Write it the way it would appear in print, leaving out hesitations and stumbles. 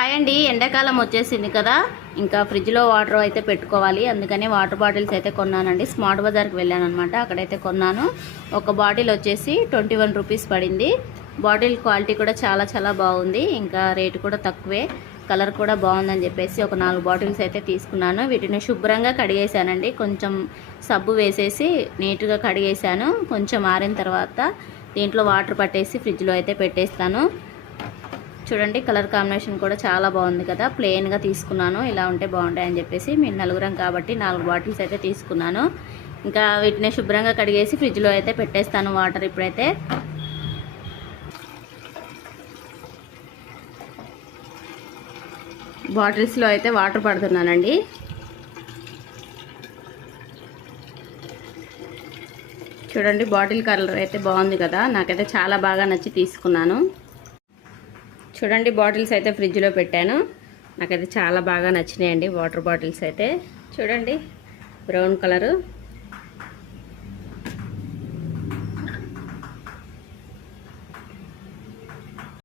Hi అండి, ఎండాకాలం వచ్చేసింది కదా. ఇంకా ఫ్రిడ్జ్లో వాటర్ అయితే పెట్టుకోవాలి. అందుకని వాటర్ బాటిల్స్ అయితే కొన్నానండి. స్మార్ట్ బజార్కి వెళ్ళాను అనమాట. అక్కడైతే కొన్నాను. ఒక బాటిల్ వచ్చేసి 21 రూపీస్ పడింది. బాటిల్ క్వాలిటీ కూడా చాలా చాలా బాగుంది. ఇంకా రేటు కూడా తక్కువే, కలర్ కూడా బాగుందని చెప్పేసి ఒక 4 బాటిల్స్ అయితే తీసుకున్నాను. వీటిని శుభ్రంగా కడిగేసానండి. కొంచెం సబ్బు వేసేసి నీట్గా కడిగేసాను. కొంచెం ఆరిన తర్వాత దీంట్లో వాటర్ పట్టేసి ఫ్రిడ్జ్లో అయితే పెట్టేస్తాను. చూడండి, కలర్ కాంబినేషన్ కూడా చాలా బాగుంది కదా. ప్లెయిన్గా తీసుకున్నాను, ఇలా ఉంటే బాగుంటాయని చెప్పేసి. మేము నలుగురం కాబట్టి 4 బాటిల్స్ అయితే తీసుకున్నాను. ఇంకా వీటిని శుభ్రంగా కడిగేసి ఫ్రిడ్జ్లో అయితే పెట్టేస్తాను వాటర్. ఇప్పుడైతే బాటిల్స్లో అయితే వాటర్ పడుతున్నానండి. చూడండి, బాటిల్ కలర్ అయితే బాగుంది కదా. నాకైతే చాలా బాగా నచ్చి తీసుకున్నాను. చూడండి, బాటిల్స్ అయితే ఫ్రిడ్జ్లో పెట్టాను. నాకైతే చాలా బాగా నచ్చినాయండి వాటర్ బాటిల్స్ అయితే. చూడండి, బ్రౌన్ కలరు